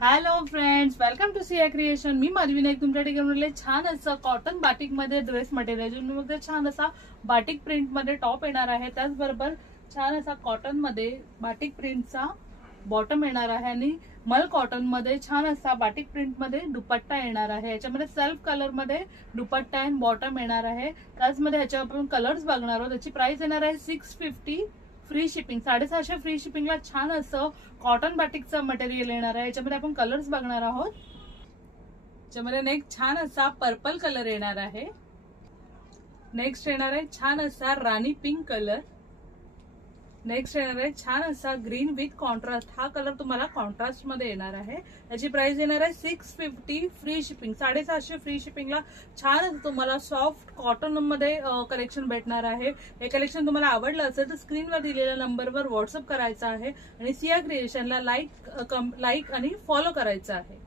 Hello friends, welcome to Siya creation. मी माधवी नाईक तुमच्यासाठी घेऊन छान असं कॉटन बाटिक मध्ये ड्रेस मटेरियल. छान असा बाटिक प्रिंट मध्ये टॉप येणार आहे. त्याचबरोबर छान असा कॉटन मध्ये बाटिक प्रिंटचा बॉटम येणार आहे आणि मल कॉटन मध्ये छान असा बाटिक प्रिंट मध्ये दुपट्टा येणार आहे. याच्यामध्ये सेल्फ कलर मध्ये दुपट्टा अँड बॉटम येणार आहे. त्याचमध्ये ह्याच्यावर आपण कलर्स बघणार आहोत. त्याची प्राइस येणार आहे 650 फ्री शिपिंग. 750 फ्री शिपिंगला छान असं कॉटन बाटिकचं मटेरियल येणार आहे. याच्यामध्ये आपण कलर्स बघणार आहोत. याच्यामध्ये नेक्स्ट छान असा पर्पल कलर येणार आहे. नेक्स्ट येणार आहे छान असा राणी पिंक कलर. नेक्स्ट येणार आहे छान असा ग्रीन विथ कॉन्ट्रास्ट. हा कलर तुम्हाला कॉन्ट्रास्ट मध्ये येणार आहे. याची प्राइस येणार आहे 650 फ्री शिपिंग. 750 फ्री शिपिंगला छान तुम्हाला सॉफ्ट कॉटन मध्ये कलेक्शन भेटणार आहे. हे कलेक्शन तुम्हाला आवडलं असेल तर स्क्रीनवर दिलेल्या नंबरवर व्हॉट्सअप करायचा आहे आणि सिया क्रिएशनला लाईक आणि फॉलो करायचं आहे.